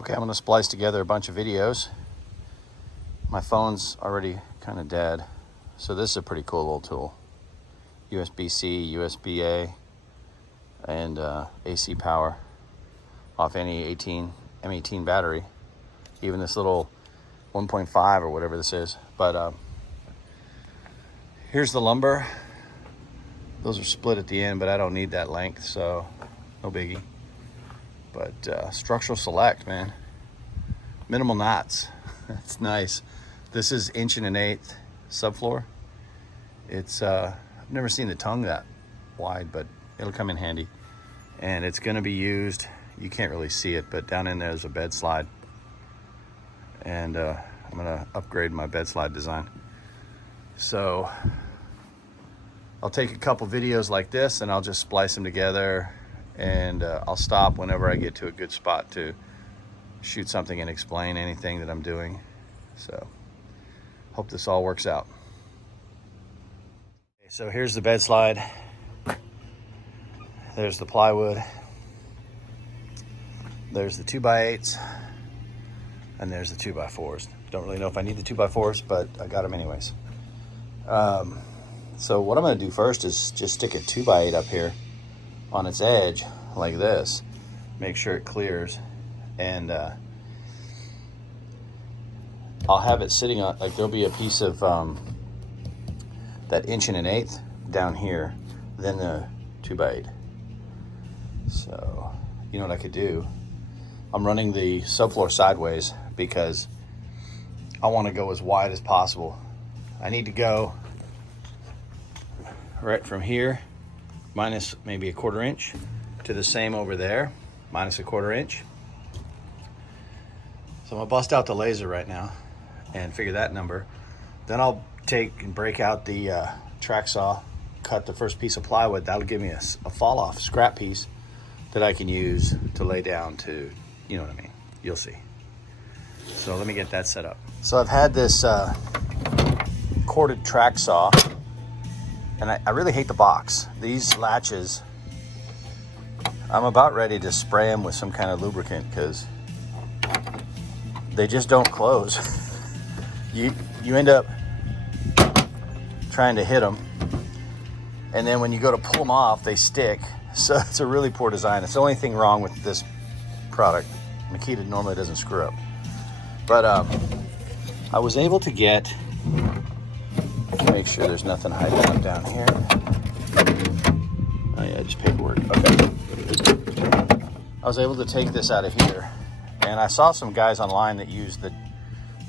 Okay, I'm gonna splice together a bunch of videos. My phone's already kind of dead, so this is a pretty cool little tool. USB-C, USB-A, and AC power off any M18 battery, even this little 1.5 or whatever this is. But here's the lumber. Those are split at the end, but I don't need that length, so no biggie. But structural select, man. Minimal knots. It's nice. This is 1.125" subfloor. It's I've never seen the tongue that wide, but it'll come in handy. And it's gonna be used, you can't really see it, but down in there's a bed slide. And I'm gonna upgrade my bed slide design. So I'll take a couple videos like this and I'll just splice them together, and I'll stop whenever I get to a good spot to shoot something and explain anything that I'm doing. So hope this all works out. Okay, so here's the bed slide. There's the plywood. There's the 2x8s, and there's the 2x4s. Don't really know if I need the 2x4s, but I got them anyways. So what I'm gonna do first is just stick a 2x8 up here on its edge like this, make sure it clears, and I'll have it sitting on, like, there'll be a piece of that 1.125" down here, then the 2x8. So you know what I could do? I'm running the subfloor sideways because I want to go as wide as possible. I need to go right from here, minus maybe 1/4 inch, to the same over there, minus 1/4 inch. So I'm gonna bust out the laser right now and figure that number. Then I'll take and break out the track saw, cut the first piece of plywood. That'll give me a fall off scrap piece that I can use to lay down to, you know what I mean, you'll see. So let me get that set up. So I've had this corded track saw, and I really hate the box. These latches, I'm about ready to spray them with some kind of lubricant because they just don't close. You end up trying to hit them, and then when you go to pull them off, they stick. So it's a really poor design. It's the only thing wrong with this product. Makita normally doesn't screw up. But I was able to get, make sure there's nothing hiding up down here. Oh yeah, just paperwork. Okay. I was able to take this out of here, and I saw some guys online that use the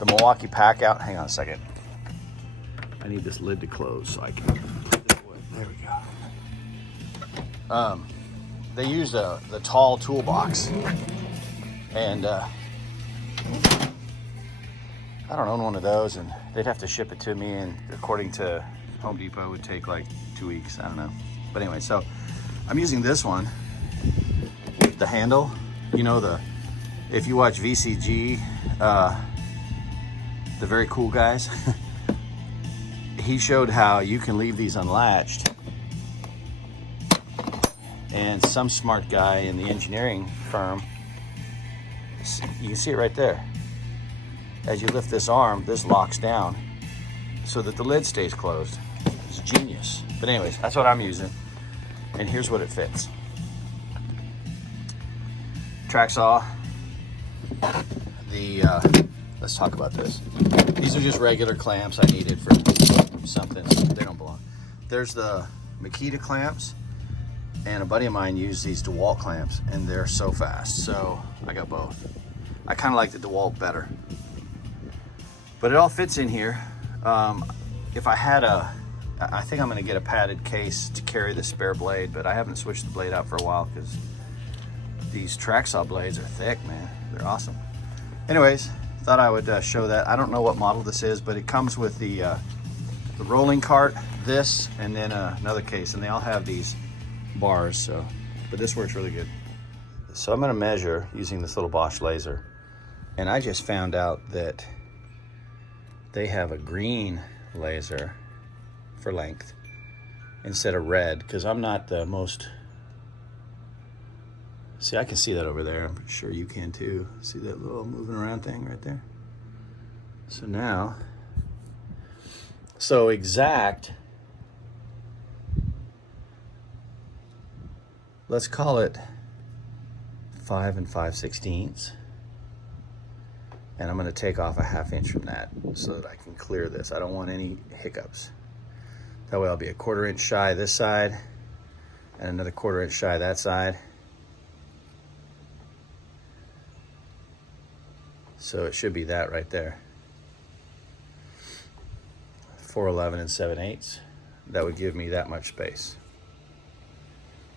Milwaukee Packout. Hang on a second. I need this lid to close so I can put this away. There we go. They use the tall toolbox, and I don't own one of those, and they'd have to ship it to me, and according to Home Depot, it would take like 2 weeks. I don't know. But anyway, so I'm using this one with the handle. You know, if you watch VCG, the very cool guys, he showed how you can leave these unlatched, and some smart guy in the engineering firm, you can see it right there. As you lift this arm, this locks down so that the lid stays closed. It's genius. But anyways, that's what I'm using, and here's what it fits. Track saw. Let's talk about this. These are just regular clamps I needed for something. They don't belong. There's the Makita clamps, and a buddy of mine used these DeWalt clamps, and they're so fast. So I got both. I kind of like the DeWalt better, but it all fits in here. If I had I think I'm gonna get a padded case to carry the spare blade, but I haven't switched the blade out for a while because these track saw blades are thick, man. They're awesome. Anyways, thought I would show that. I don't know what model this is, but it comes with the rolling cart, this, and then another case, and they all have these bars. So, but this works really good. So I'm going to measure using this little Bosch laser, and I just found out that they have a green laser for length instead of red, because I'm not the most See, I can see that over there. I'm sure you can too. See that little moving around thing right there? So now, so exact, let's call it 5 5/16. And I'm gonna take off a 1/2 inch from that so that I can clear this. I don't want any hiccups. That way I'll be a 1/4 inch shy this side and another 1/4 inch shy that side. So it should be that right there. 4/11 7/8. That would give me that much space.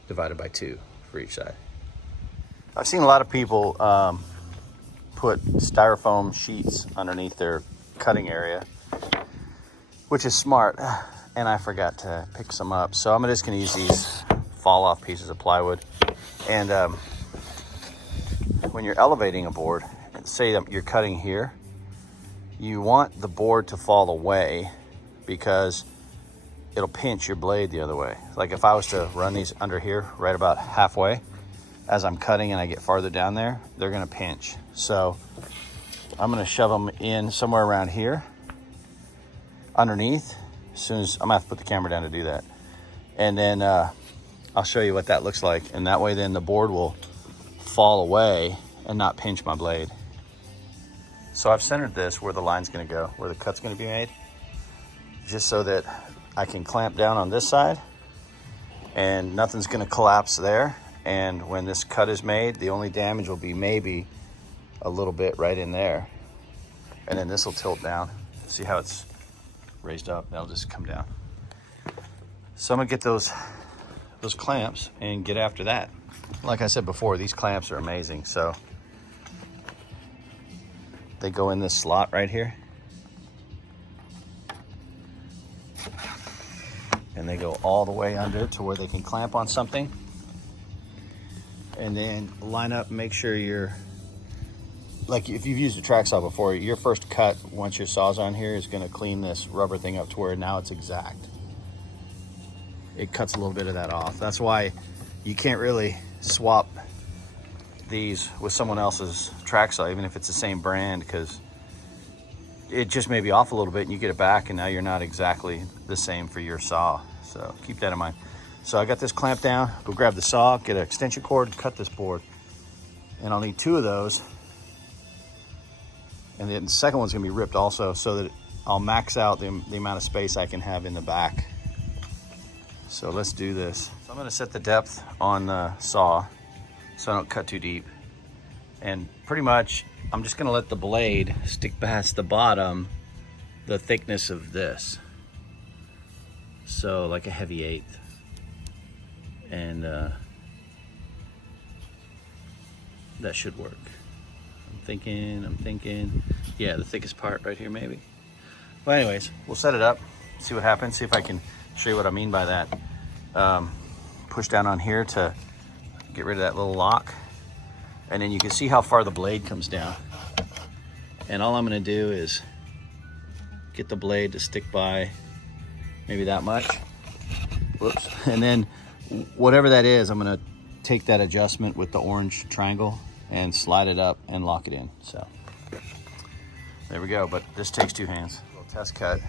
Divided by 2 for each side. I've seen a lot of people put styrofoam sheets underneath their cutting area, which is smart, and I forgot to pick some up. So I'm just gonna use these fall off pieces of plywood. And when you're elevating a board, say that you're cutting here, you want the board to fall away because it'll pinch your blade the other way. Like if I was to run these under here right about halfway, as I'm cutting and I get farther down there, they're gonna pinch. So I'm gonna shove them in somewhere around here, underneath. As soon as, I'm gonna have to put the camera down to do that. And then I'll show you what that looks like. And that way then the board will fall away and not pinch my blade. So I've centered this where the line's gonna go, where the cut's gonna be made, just so that I can clamp down on this side and nothing's gonna collapse there. And when this cut is made, the only damage will be maybe a little bit right in there. And then this will tilt down. See how it's raised up? That'll just come down. So I'm gonna get those clamps and get after that. Like I said before, these clamps are amazing. So they go in this slot right here. And they go all the way under to where they can clamp on something. And then line up, make sure you're, like if you've used a track saw before, your first cut, once your saw's on here, is gonna clean this rubber thing up to where now it's exact. It cuts a little bit of that off. That's why you can't really swap these with someone else's track saw, even if it's the same brand, because it just may be off a little bit and you get it back and now you're not exactly the same for your saw. So keep that in mind. So I got this clamped down, go grab the saw, get an extension cord, cut this board. And I'll need 2 of those. And then the second one's gonna be ripped also, so that I'll max out the amount of space I can have in the back. So let's do this. So I'm gonna set the depth on the saw so I don't cut too deep. And pretty much, I'm just gonna let the blade stick past the bottom, the thickness of this. So like a heavy 1/8. And that should work. I'm thinking, yeah, the thickest part right here maybe. Well, anyways, we'll set it up, see what happens, see if I can show you what I mean by that. Push down on here to get rid of that little lock. And then you can see how far the blade comes down. And all I'm gonna do is get the blade to stick by maybe that much. Whoops. And then whatever that is, I'm gonna take that adjustment with the orange triangle and slide it up and lock it in. So there we go, but this takes 2 hands. A little test cut.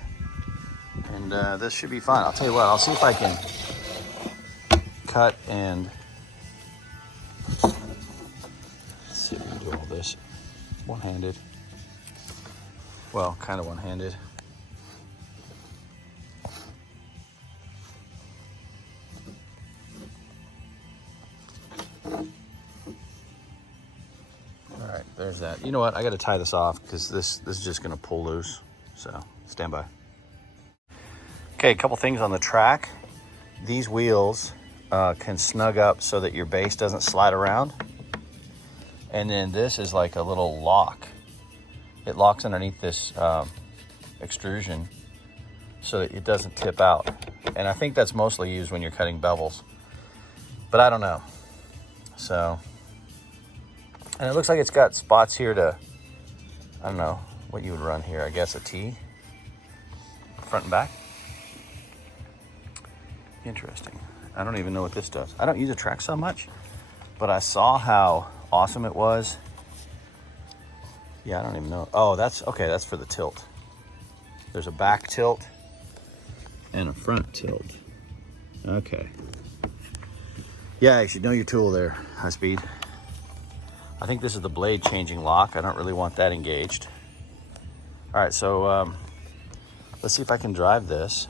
And this should be fine. I'll tell you what, I'll see if I can cut and let's see if we can do all this one-handed. Well, kind of one-handed. All right, there's that. You know what? I got to tie this off because this is just going to pull loose. So stand by. Okay, a couple things on the track. These wheels can snug up so that your base doesn't slide around. And then this is like a little lock. It locks underneath this extrusion so that it doesn't tip out. And I think that's mostly used when you're cutting bevels, but I don't know. So, and it looks like it's got spots here to, I don't know what you would run here. I guess a T, front and back. Interesting. I don't even know what this does. I don't use a track saw much, but I saw how awesome it was. Yeah, I don't even know. Oh, that's okay. That's for the tilt. There's a back tilt and a front tilt. Okay. Yeah, you should know your tool there, High Speed. I think this is the blade changing lock. I don't really want that engaged. All right, so let's see if I can drive this.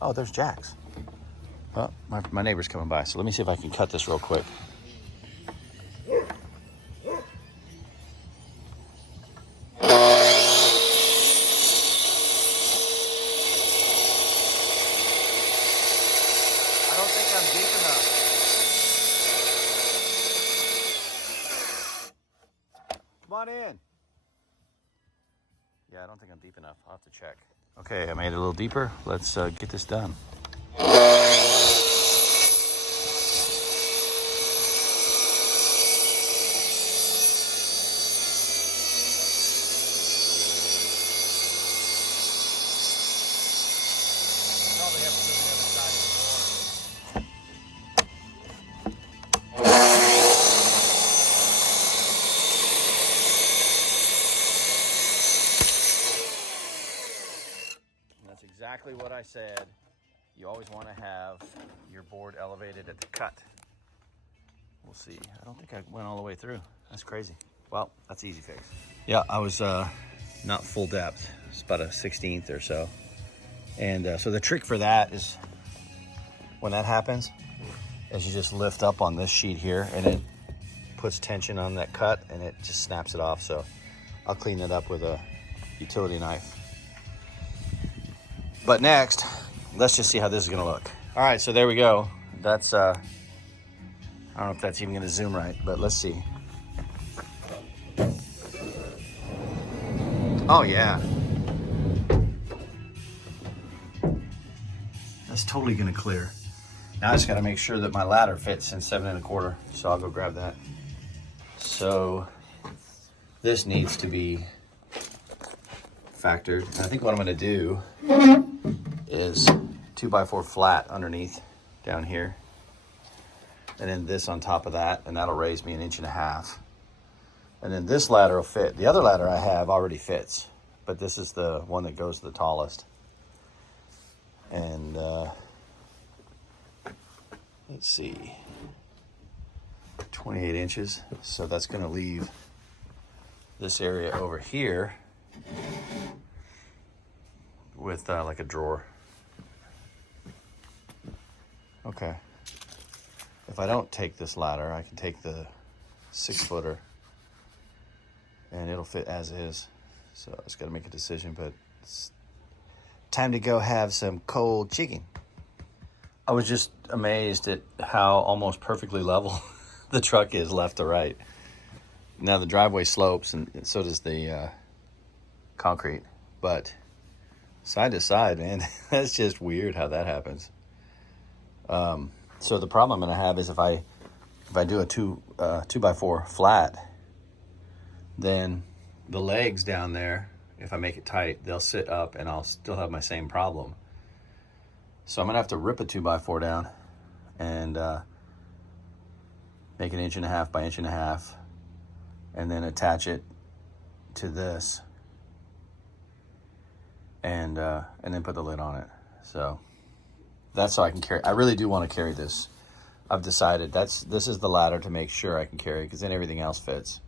Oh, there's jacks. Well, my neighbor's coming by, so let me see if I can cut this real quick. I don't think I'm deep enough. Come on in. Yeah, I don't think I'm deep enough. I'll have to check. Okay, I made it a little deeper. Let's get this done. Probably have to go to the other side of the board. And that's exactly what I said. You always want to have your board elevated at the cut. We'll see. I don't think I went all the way through. That's crazy. Well, that's easy fix. Yeah, I was not full depth. It's about a 16th or so. And so the trick for that is when that happens, is you just lift up on this sheet here and it puts tension on that cut and it just snaps it off. So I'll clean it up with a utility knife. But next, let's just see how this is gonna look. All right, so there we go. That's, I don't know if that's even gonna zoom right, but let's see. Oh yeah. That's totally gonna clear. Now I just gotta make sure that my ladder fits in 7 1/4, so I'll go grab that. So this needs to be factored. And I think what I'm gonna do is 2x4 flat underneath down here. And then this on top of that, and that'll raise me 1.5 inches. And then this ladder will fit. The other ladder I have already fits, but this is the one that goes the tallest. And let's see, 28 inches. So that's gonna leave this area over here with like a drawer. Okay. If I don't take this ladder, I can take the 6-footer and it'll fit as is. So I just gotta make a decision, but it's time to go have some cold chicken. I was just amazed at how almost perfectly level the truck is left to right. Now the driveway slopes and so does the concrete, but side to side, man, that's just weird how that happens. So the problem I'm gonna have is if I do a 2x4 flat, then the legs down there, if I make it tight, they'll sit up and I'll still have my same problem. So I'm gonna have to rip a 2x4 down and make 1.5 inches by 1.5 inches, and then attach it to this, and then put the lid on it. So that's how I can carry. I really do want to carry this. I've decided this is the ladder to make sure I can carry, because then everything else fits.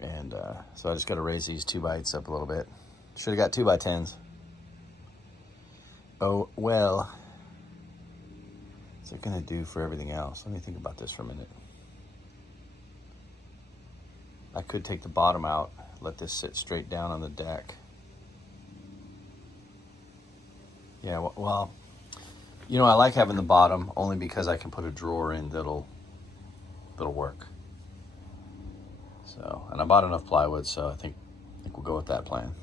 And so I just got to raise these 2x8s up a little bit. Should have got 2x10s. Oh well. What's it gonna do for everything else? Let me think about this for a minute. I could take the bottom out, let this sit straight down on the deck. Yeah, well, you know, I like having the bottom only because I can put a drawer in that'll work. So, and I bought enough plywood, so I think we'll go with that plan.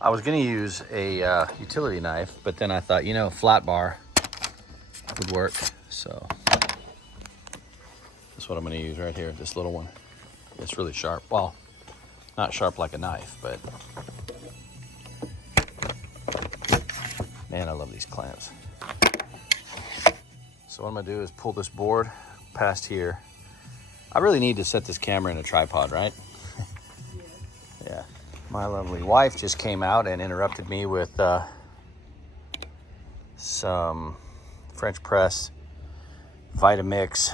I was gonna use a utility knife, but then I thought, you know, flat bar would work. So that's what I'm gonna use right here, this little one. It's really sharp. Well, not sharp like a knife, but man, I love these clamps. So what I'm gonna do is pull this board past here. I really need to set this camera in a tripod, right? Yeah. My lovely wife just came out and interrupted me with some French press Vitamix,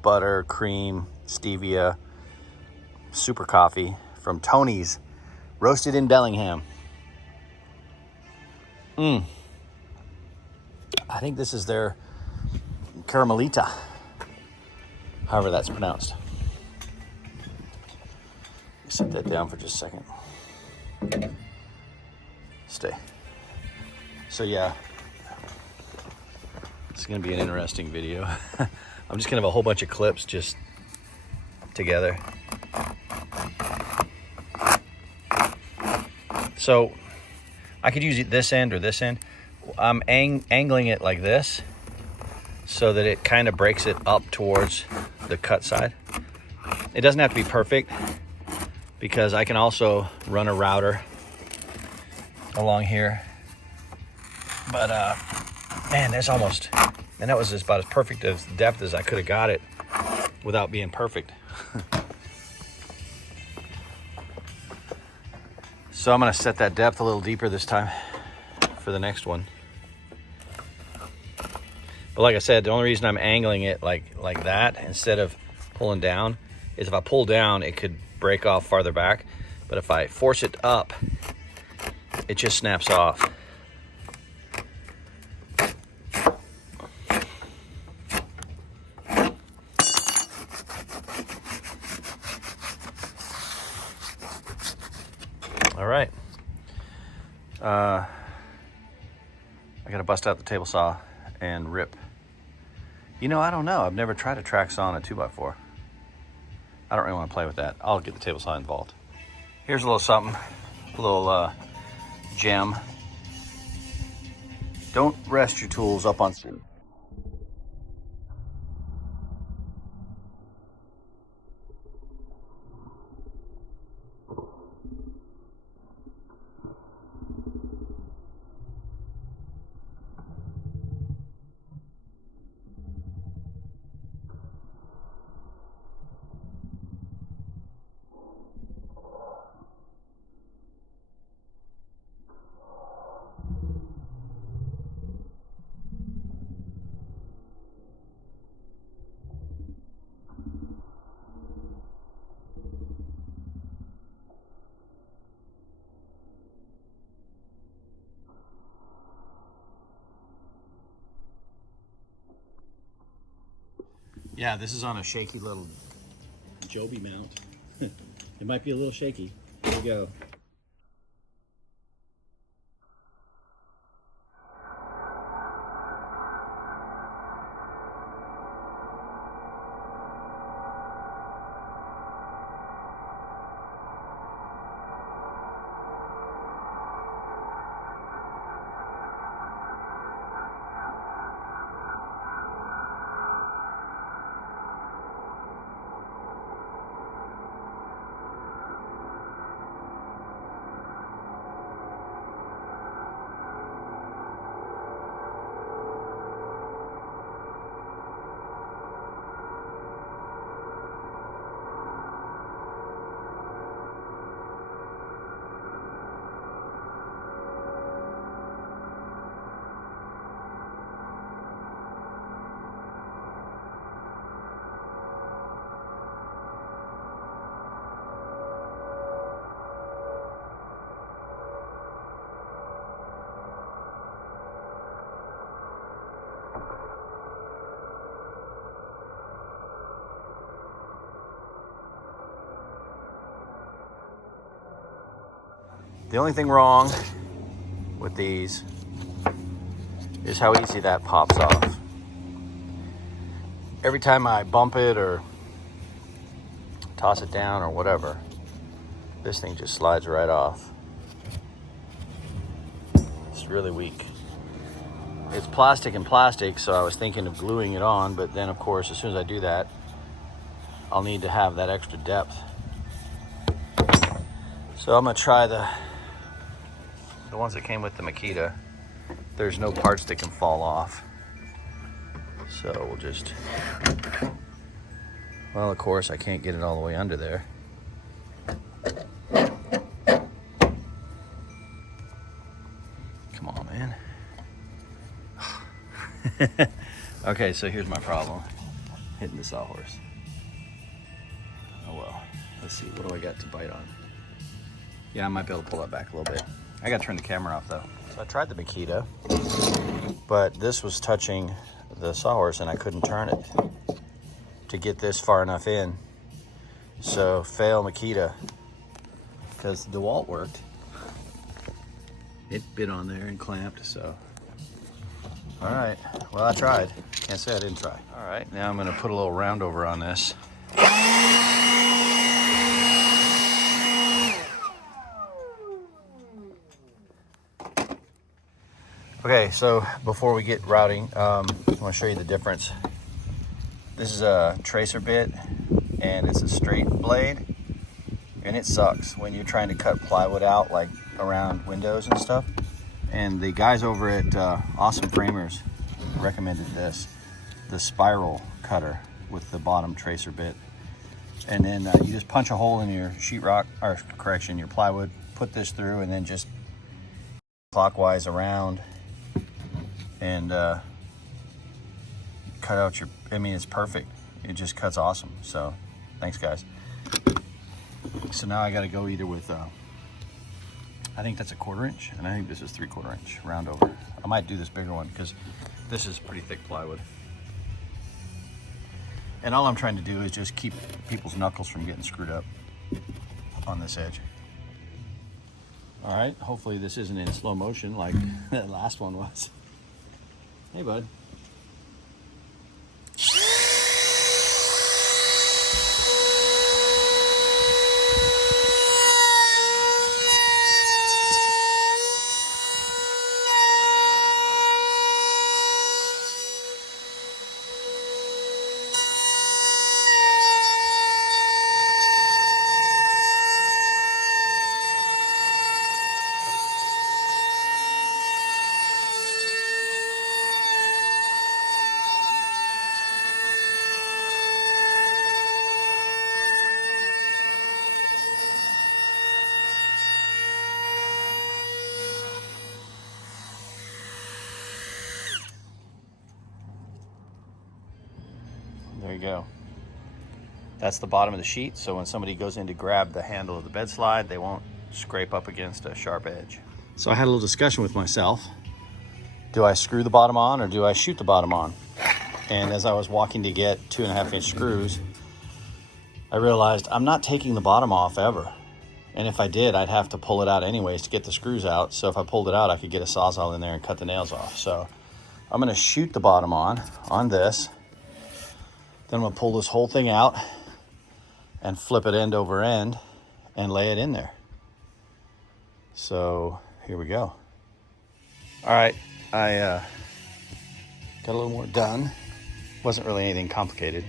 butter, cream, stevia, super coffee from Tony's, roasted in Bellingham. I think this is their Caramelita, however that's pronounced. Set that down for just a second. Stay. So yeah, it's gonna be an interesting video. I'm just gonna have a whole bunch of clips just together. So I could use this end or this end. I'm angling it like this so that it kind of breaks it up towards the cut side. It doesn't have to be perfect, because I can also run a router along here. But man, that was about as perfect as depth as I could have got it without being perfect. So I'm gonna set that depth a little deeper this time for the next one. But like I said, the only reason I'm angling it like that instead of pulling down is if I pull down, it could break off farther back. But if I force it up, it just snaps off. All right. I gotta bust out the table saw and rip. You know, I don't know. I've never tried a track saw on a 2x4. I don't really want to play with that. I'll get the table saw involved. Here's a little something, a little gem. Don't rest your tools up on steel. Yeah, this is on a shaky little Joby mount. It might be a little shaky. Here we go. The only thing wrong with these is how easy that pops off. Every time I bump it or toss it down or whatever, this thing just slides right off. It's really weak. It's plastic and plastic, so I was thinking of gluing it on, but then of course, as soon as I do that, I'll need to have that extra depth. So I'm gonna try the ones that came with the Makita. There's no parts that can fall off. So we'll just, well, of course I can't get it all the way under there. Come on, man. Okay, so here's my problem. Hitting the sawhorse. Oh well, let's see, what do I got to bite on? Yeah, I might be able to pull that back a little bit. I gotta turn the camera off though. So I tried the Makita, but this was touching the sawhorse and I couldn't turn it to get this far enough in. So fail Makita, because the DeWalt worked. It bit on there and clamped, so. All right, well, I tried. Can't say I didn't try. All right, now I'm gonna put a little round over on this. Okay, so before we get routing, I wanna show you the difference. This is a tracer bit, and it's a straight blade, and it sucks when you're trying to cut plywood out, like around windows and stuff. And the guys over at Awesome Framers recommended this, the spiral cutter with the bottom tracer bit. And then you just punch a hole in your sheetrock, or correction, your plywood, put this through, and then just clockwise around and cut out your, I mean, it's perfect. It just cuts awesome. So thanks, guys. So now I got to go either with, I think that's a 1/4 inch, and I think this is 3/4 inch round over. I might do this bigger one because this is pretty thick plywood. And all I'm trying to do is just keep people's knuckles from getting screwed up on this edge. All right, hopefully this isn't in slow motion like that last one was. Hey, bud. There you go. That's the bottom of the sheet, so when somebody goes in to grab the handle of the bed slide, they won't scrape up against a sharp edge. So I had a little discussion with myself. Do I screw the bottom on or do I shoot the bottom on? And as I was walking to get 2.5 inch screws, I realized I'm not taking the bottom off ever. And if I did, I'd have to pull it out anyways to get the screws out. So if I pulled it out, I could get a Sawzall in there and cut the nails off. So I'm gonna shoot the bottom on this. Then I'm gonna pull this whole thing out and flip it end over end and lay it in there. So here we go. All right, I got a little more done. Wasn't really anything complicated.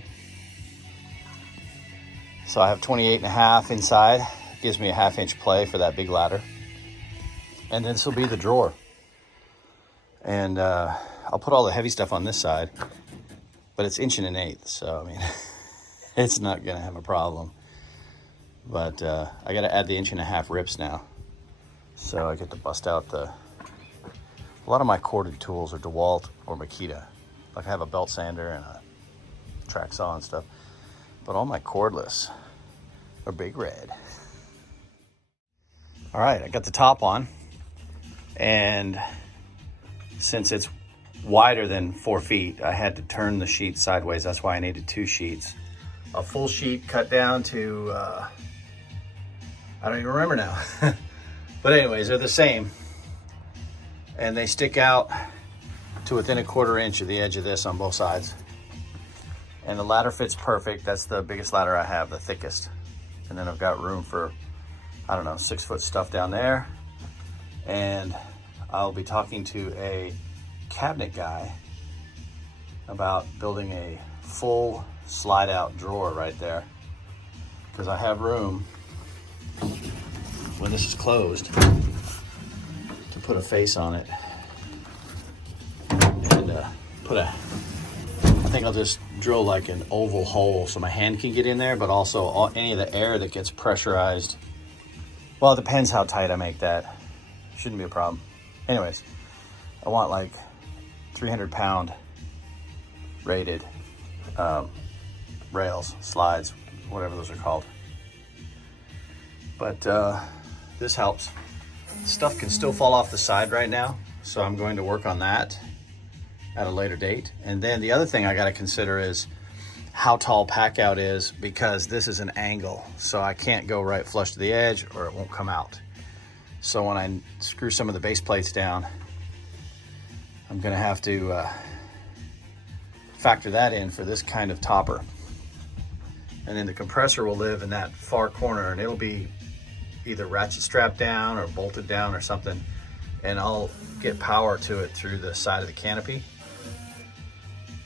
So I have 28.5 inside. Gives me a 1/2 inch play for that big ladder. And then this will be the drawer. And I'll put all the heavy stuff on this side, but it's 1.125". So, I mean, it's not gonna have a problem. But I gotta add the 1.5 rips now. So I get to bust out a lot of my corded tools are DeWalt or Makita. Like I have a belt sander and a track saw and stuff. But all my cordless are Big Red. All right, I got the top on. And since it's wider than 4 feet, I had to turn the sheet sideways. That's why I needed 2 sheets. A full sheet cut down to, I don't even remember now. But anyways, they're the same. And they stick out to within 1/4 inch of the edge of this on both sides. And the ladder fits perfect. That's the biggest ladder I have, the thickest. And then I've got room for, I don't know, 6-foot stuff down there. And I'll be talking to a cabinet guy about building a full slide out drawer right there, because I have room when this is closed to put a face on it and put a think I'll just drill like an oval hole so my hand can get in there, but also any of the air that gets pressurized. Well, it depends how tight I make that. Shouldn't be a problem. Anyways, I want like 300-pound rated rails, slides, whatever those are called. But this helps. Stuff can still fall off the side right now, so I'm going to work on that at a later date. And then the other thing I got to consider is how tall Packout is, because this is an angle, so I can't go right flush to the edge or it won't come out. So when I screw some of the base plates down, I'm gonna have to factor that in for this kind of topper. And then the compressor will live in that far corner, and it'll be either ratchet strapped down or bolted down or something, and I'll get power to it through the side of the canopy.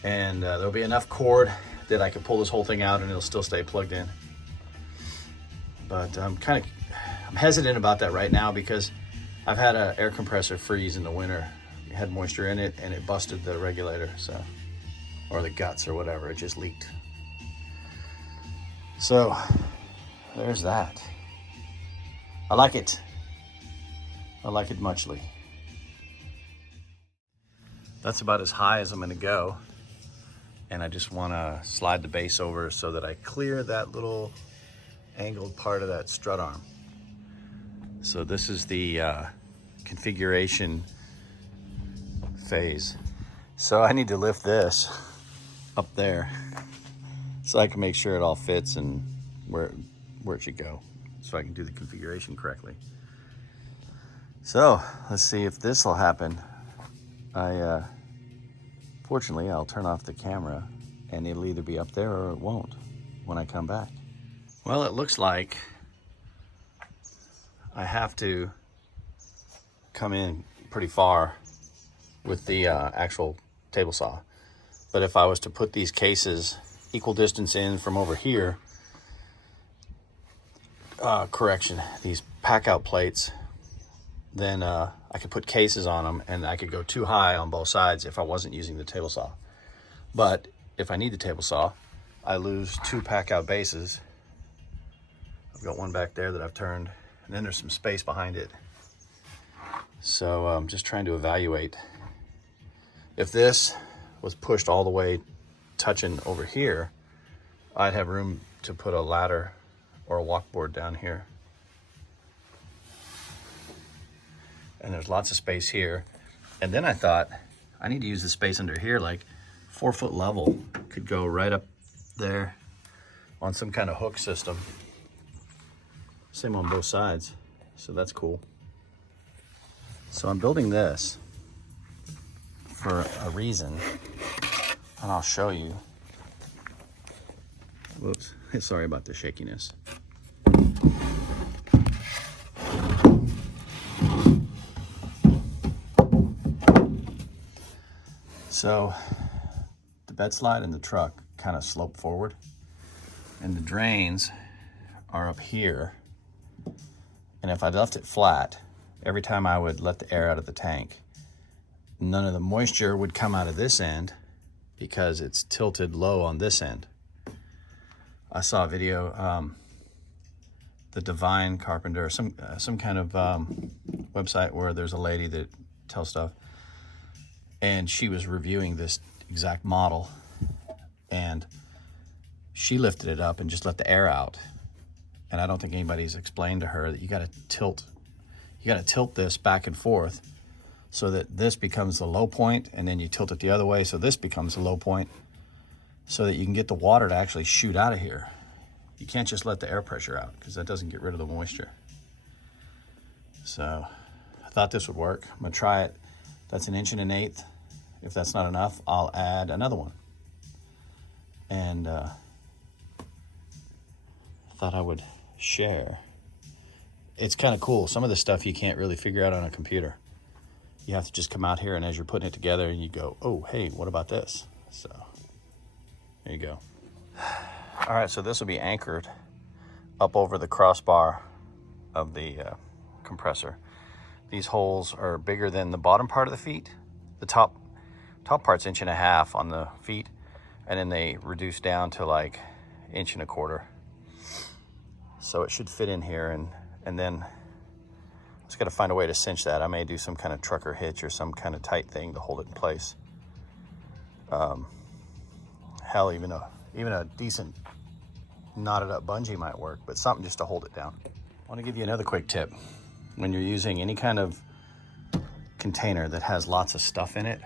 And there'll be enough cord that I can pull this whole thing out and it'll still stay plugged in. But I'm hesitant about that right now because I've had an air compressor freeze in the winter. It had moisture in it and it busted the regulator, so, or the guts or whatever, it just leaked. So there's that. I like it. I like it muchly. That's about as high as I'm gonna go. And I just wanna slide the base over so that I clear that little angled part of that strut arm. So this is the configuration phase. So I need to lift this up there so I can make sure it all fits and where it should go, so I can do the configuration correctly. So let's see if this will happen. Fortunately, I'll turn off the camera and it'll either be up there or it won't when I come back. Well, it looks like I have to come in pretty far with the actual table saw. But if I was to put these cases equal distance in from over here, these Packout plates, then I could put cases on them and I could go too high on both sides if I wasn't using the table saw. But if I need the table saw, I lose 2 Packout bases. I've got one back there that I've turned, and then there's some space behind it. So I'm just trying to evaluate. If this was pushed all the way touching over here, I'd have room to put a ladder or a walkboard down here. And there's lots of space here. And then I thought, I need to use the space under here, like 4-foot level. Could go right up there on some kind of hook system. Same on both sides, so that's cool. So I'm building this for a reason, and I'll show you. Whoops, sorry about the shakiness. So the bed slide and the truck kind of slope forward, and the drains are up here. And if I left it flat, every time I would let the air out of the tank, none of the moisture would come out of this end because it's tilted low on this end. I saw a video, the Divine Carpenter, some kind of website where there's a lady that tells stuff, and she was reviewing this exact model, and she lifted it up and just let the air out. And I don't think anybody's explained to her that you gotta tilt this back and forth so that this becomes the low point, and then you tilt it the other way so this becomes the low point, so that you can get the water to actually shoot out of here. You can't just let the air pressure out because that doesn't get rid of the moisture. So I thought this would work. I'm gonna try it. That's 1 1/8 inches. If that's not enough, I'll add another one. And thought I would share. It's kind of cool. Some of the stuff you can't really figure out on a computer. You have to just come out here, and as you're putting it together, you go, oh, hey, what about this? So there you go. All right, so this will be anchored up over the crossbar of the compressor. These holes are bigger than the bottom part of the feet. The top part's 1.5 inches on the feet, and then they reduce down to like 1.25 inches. So it should fit in here, and then just got to find a way to cinch that. I may do some kind of trucker hitch or some kind of tight thing to hold it in place. Hell, even a decent knotted up bungee might work, but something just to hold it down. I want to give you another quick tip. When you're using any kind of container that has lots of stuff in it,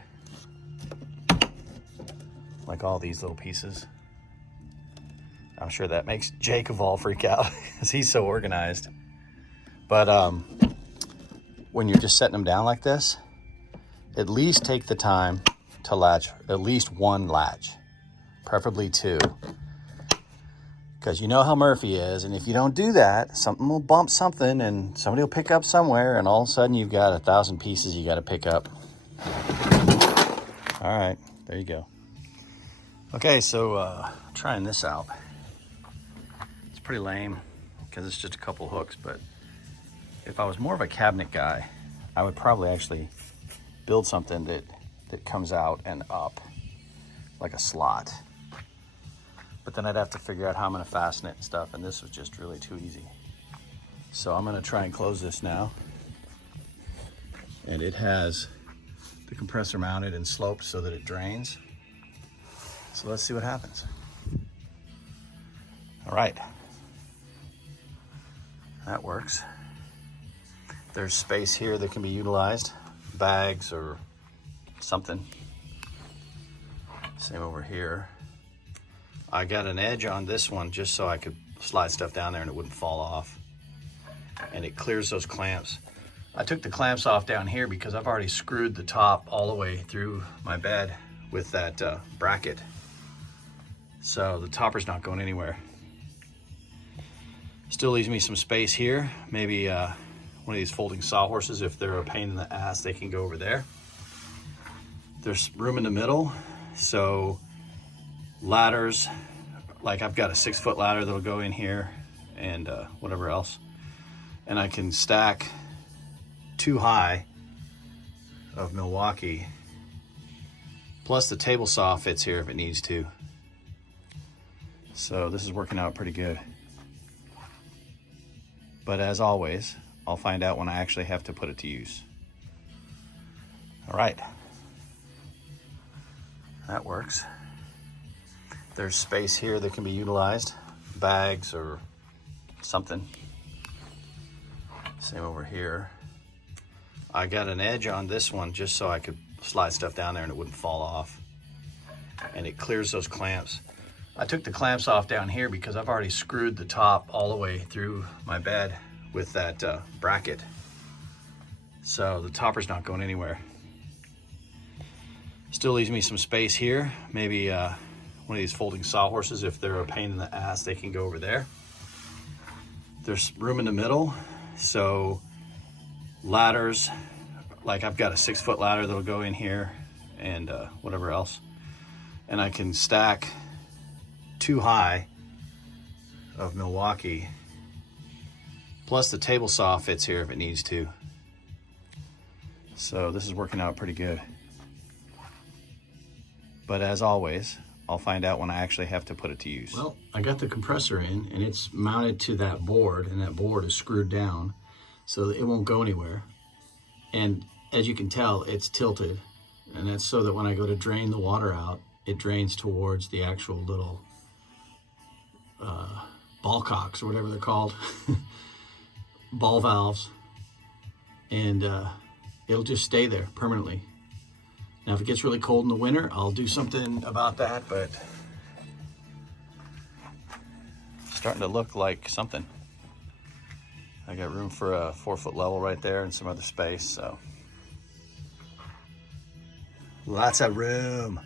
like all these little pieces, I'm sure that makes Jake of all freak out because he's so organized. But when you're just setting them down like this, at least take the time to latch at least one latch, preferably two. Because you know how Murphy is, and if you don't do that, something will bump something and somebody will pick up somewhere, and all of a sudden you've got 1,000 pieces you got to pick up. All right, there you go. Okay, so trying this out. It's pretty lame because it's just a couple hooks, but if I was more of a cabinet guy, I would probably actually build something that comes out and up like a slot. But then I'd have to figure out how I'm going to fasten it and stuff, and this was just really too easy. So I'm going to try and close this now. And it has the compressor mounted and sloped so that it drains. So let's see what happens. All right. That works. There's space here that can be utilized, bags or something. Same over here. I got an edge on this one just so I could slide stuff down there and it wouldn't fall off. And it clears those clamps. I took the clamps off down here because I've already screwed the top all the way through my bed with that bracket. So the topper's not going anywhere. Still leaves me some space here. Maybe one of these folding sawhorses, if they're a pain in the ass, they can go over there. There's room in the middle, so ladders, like I've got a 6-foot ladder that'll go in here and whatever else. And I can stack 2 high of Milwaukee, plus the table saw fits here if it needs to. So this is working out pretty good. But as always, I'll find out when I actually have to put it to use. All right, that works. There's space here that can be utilized, bags or something. Same over here. I got an edge on this one just so I could slide stuff down there and it wouldn't fall off. And it clears those clamps. I took the clamps off down here because I've already screwed the top all the way through my bed with that bracket. So the topper's not going anywhere. Still leaves me some space here. Maybe one of these folding sawhorses, if they're a pain in the ass, they can go over there. There's room in the middle, so ladders, like I've got a 6-foot ladder that'll go in here and whatever else. And I can stack 2 high of Milwaukee, plus the table saw fits here if it needs to. So this is working out pretty good. But as always, I'll find out when I actually have to put it to use. Well, I got the compressor in and it's mounted to that board, and that board is screwed down so that it won't go anywhere. And as you can tell, it's tilted, and that's so that when I go to drain the water out, it drains towards the actual little ball cocks or whatever they're called, ball valves, and it'll just stay there permanently. Now, if it gets really cold in the winter, I'll do something about that, but it's starting to look like something. I got room for a 4-foot level right there and some other space, so. Lots of room.